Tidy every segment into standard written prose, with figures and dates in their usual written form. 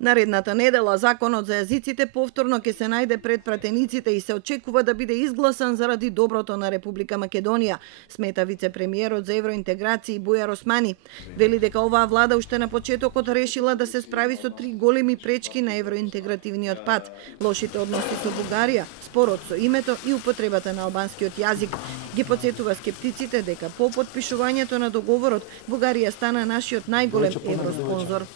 Наредната недела законот за јазиците повторно ќе се најде пред пратениците и се очекува да биде изгласан заради доброто на Република Македонија, смета вице-премиерот за евроинтеграција Бујар Османи. Вели дека оваа влада уште на почетокот решила да се справи со 3 големи пречки на евроинтегративниот пат: лошите односи со Бугарија, спорот со името и употребата на албанскиот јазик. Ги потсетува скептиците дека по потпишувањето на договорот Бугарија стана нашиот најголем евроспонзор.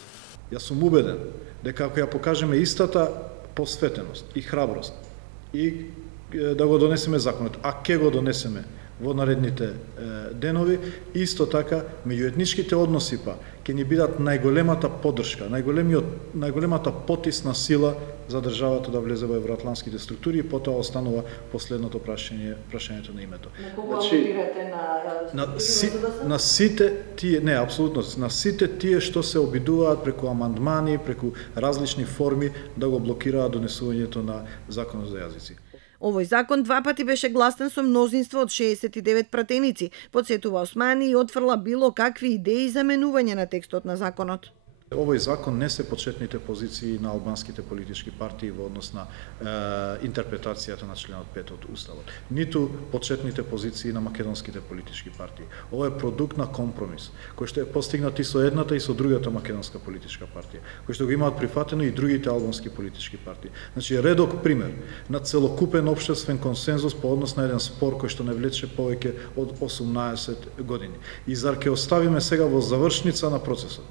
Јас сум убеден дека ако ја покажеме истата посветеност и храброст и да го донесеме законот, а ќе го донесеме во наредните денови, исто така меѓуетничките односи ќе ни бидат најголемата поддршка, најголемата потисна сила за државата да влезе во евроатлантските структури и потоа останува последното прашањето на името. На сите тие, не, апсолутно, на сите тие што се обидуваат преку амандмани, преку различни форми да го блокираат донесувањето на законот за јазици. Овој закон 2 пати беше гласен со мнозинство од 69 пратеници, потсетува Османи и отфрла било какви идеи за менување на текстот на законот. Овој закон не се почетните позиции на албанските политички партии во однос на интерпретацијата на членот 5 од Уставот, ниту почетните позиции на македонските политички партии. Ова е продукт на компромис, кој што е постигнат и со едната и со другата македонска политичка партија, кој што го имаат прифатено и другите албански политички партии. Значи, редок пример на целокупен општествен консензус по однос на еден спор кој што не влече повеќе од 18 години. И зар ќе оставиме сега во завршница на процесот?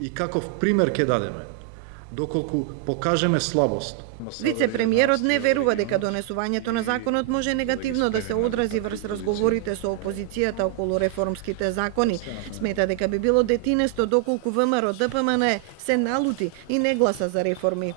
И каков пример ќе дадеме, доколку покажеме слабост. Вице-премиерот не верува дека донесувањето на законот може негативно да се одрази врз разговорите со опозицијата околу реформските закони. Смета дека би било детинесто доколку ВМРО ДПМН се налути и не гласа за реформи.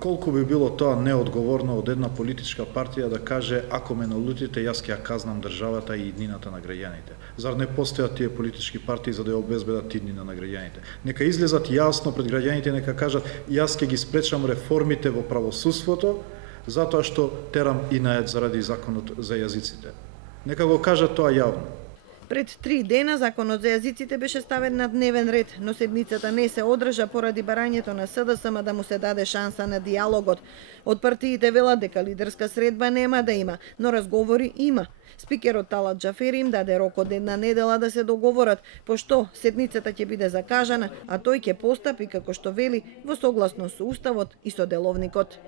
Колку би било тоа неодговорно од една политичка партија да каже: ако ме налутите, јас ќе ја казнам државата и иднината на граѓаните. Зар не постојат тие политички партии за да ја обезбедат иднина на граѓаните? Нека излезат јасно пред граѓаните, нека кажат: јас ќе ги спречам реформите во правосудството затоа што терам инаед заради законот за јазиците. Нека го кажат тоа јавно. Пред 3 дена законот за јазиците беше ставен на дневен ред, но седницата не се одржа поради барањето на СДСМ да му се даде шанса на диалогот. Од партиите велат дека лидерска средба нема да има, но разговори има. Спикерот Талат Џафери им даде рок од една недела да се договорат, пошто седницата ќе биде закажана, а тој ќе постапи како што вели во согласно со Уставот и со деловникот.